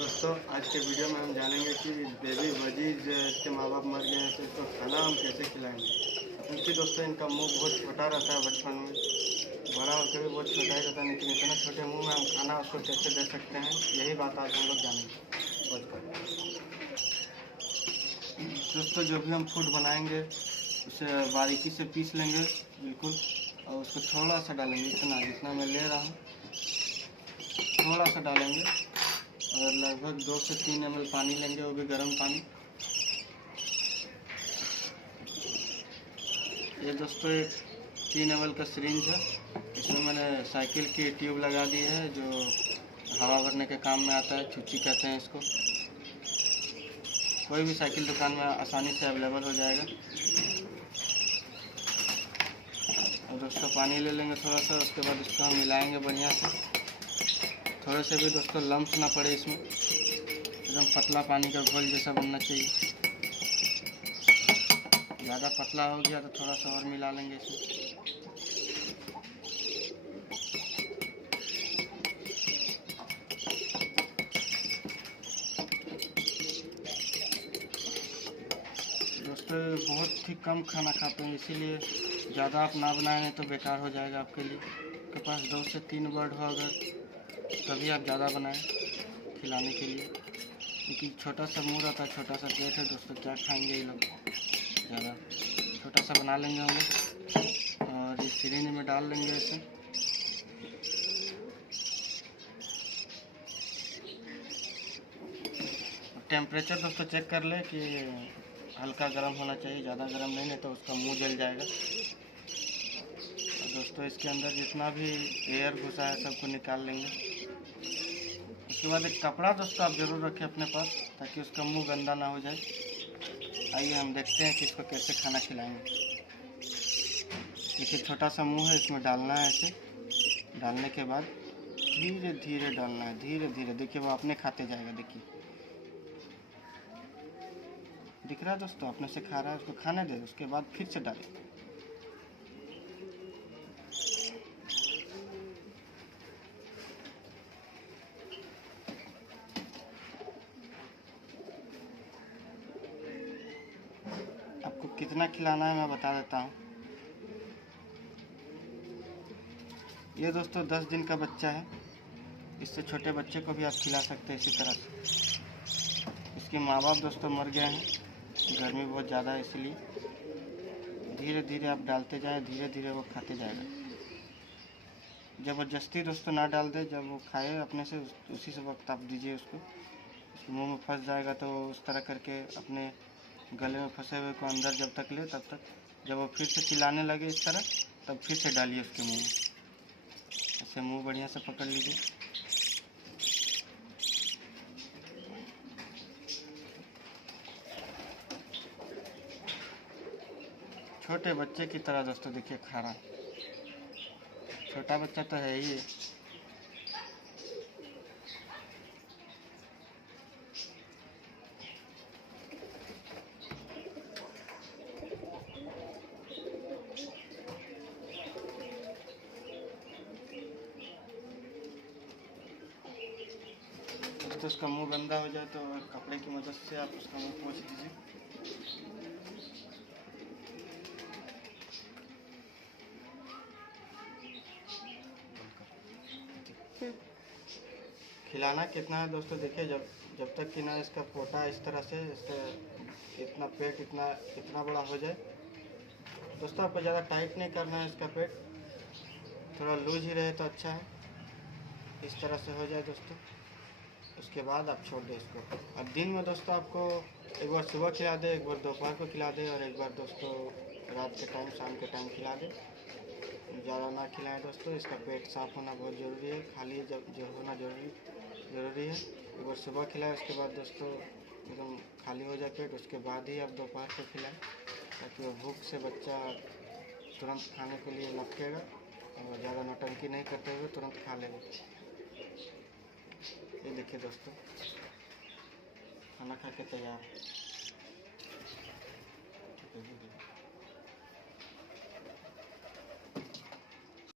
दोस्तों आज के वीडियो में हम जानेंगे कि बेबी वजीज इसके माँ बाप मर गए हैं तो इसको खाना हम कैसे खिलाएंगे। क्योंकि दोस्तों इनका मुंह बहुत छोटा रहता है, बचपन में बड़ा होकर भी बहुत छोटा ही रहता है, लेकिन इतना छोटे मुंह में हम खाना उसको कैसे दे सकते हैं, यही बात आज हम लोग जानेंगे। दोस्तों जो भी हम फूड बनाएंगे उसे बारीकी से पीस लेंगे बिल्कुल, और उसको थोड़ा सा डालेंगे, इतना जितना मैं ले रहा हूँ थोड़ा सा डालेंगे, और लगभग 2 से 3 ml पानी लेंगे, वो भी गर्म पानी। ये दोस्तों एक 3 ml का सिरिंज है, इसमें मैंने साइकिल की ट्यूब लगा दी है जो हवा भरने के काम में आता है, छुच्ची कहते हैं इसको। कोई भी साइकिल दुकान में आसानी से अवेलेबल हो जाएगा। और दोस्तों पानी ले लेंगे थोड़ा सा, उसके बाद इसको हम मिलाएंगे बढ़िया से, थोड़े से भी दोस्तों लम्स ना पड़े इसमें, एकदम पतला पानी का घोल जैसा बनना चाहिए। ज़्यादा पतला हो गया तो थोड़ा सा और मिला लेंगे इसमें। दोस्तों बहुत ही कम खाना खाते हैं, इसीलिए ज़्यादा आप ना बनाएंगे तो बेकार हो जाएगा आपके लिए। आपके पास 2 से 3 बर्ड हो अगर, तभी आप ज़्यादा बनाएं खिलाने के लिए, क्योंकि छोटा सा मुँह रहता है, छोटा सा पेट है दोस्तों, क्या खाएंगे ये लोग। ज़्यादा छोटा सा बना लेंगे हम लोग, और इस सिरिंज में डाल लेंगे ऐसे। टेम्परेचर दोस्तों चेक कर ले कि हल्का गर्म होना चाहिए, ज़्यादा गर्म नहीं तो उसका मुंह जल जाएगा। और दोस्तों इसके अंदर जितना भी एयर घुसा है सबको निकाल लेंगे। उसके बाद एक कपड़ा दोस्तों आप ज़रूर रखें अपने पास, ताकि उसका मुंह गंदा ना हो जाए। आइए हम देखते हैं कि इसको कैसे खाना खिलाएंगे। देखिए छोटा सा मुंह है, इसमें डालना है ऐसे। डालने के बाद धीरे धीरे डालना है, धीरे धीरे। देखिए वो अपने खाते जाएगा, देखिए दिख रहा है दोस्तों, अपने से खा रहा है, उसको खाने दे। उसके बाद फिर से डालें। आपको कितना खिलाना है मैं बता देता हूँ। ये दोस्तों 10 दिन का बच्चा है, इससे छोटे बच्चे को भी आप खिला सकते हैं इसी तरह से। इसके माँ बाप दोस्तों मर गए हैं, गर्मी बहुत ज़्यादा है, इसलिए धीरे धीरे आप डालते जाएं, धीरे धीरे वो खाते जाएगा। ज़बरदस्ती दोस्तों ना डाल दे, जब वो खाए अपने से उसी से वक्त आप दीजिए उसको। उसके मुँह में फंस जाएगा तो उस तरह करके अपने गले में फंसे हुए को अंदर जब तक ले तब तक, जब वो फिर से चिल्लाने लगे इस तरह, तब फिर से डालिए उसके मुंह में। ऐसे मुंह बढ़िया से पकड़ लीजिए। छोटे बच्चे की तरह दोस्तों देखिए खा रहा, छोटा बच्चा तो है ही। तो उसका मुंह गंदा हो जाए तो कपड़े की मदद से आप उसका मुंह पोंछ दीजिए। खिलाना कितना है दोस्तों, देखिए जब तक कि ना इसका पोटा इस तरह से, इसका इतना पेट इतना बड़ा हो जाए। दोस्तों आपको ज़्यादा टाइट नहीं करना है, इसका पेट थोड़ा लूज ही रहे तो अच्छा है। इस तरह से हो जाए दोस्तों, उसके बाद आप छोड़ दें इसको। अब दिन में दोस्तों आपको एक बार सुबह खिला दे, एक बार दोपहर को खिला दे, और एक बार दोस्तों रात के टाइम, शाम के टाइम खिला दे। ज़्यादा ना खिलाएं दोस्तों, इसका पेट साफ़ होना बहुत ज़रूरी है, खाली जो होना ज़रूरी है। एक बार सुबह खिलाएं, उसके बाद दोस्तों एकदम खाली हो जाए पेट, उसके बाद ही आप दोपहर को खिलाएं, ताकि वो भूख से बच्चा तुरंत खाने के लिए लपकेगा और ज़्यादा नौटंकी नहीं करते हुए तुरंत खा लेगा। ये देखिए दोस्तों खाना खा के तैयार है।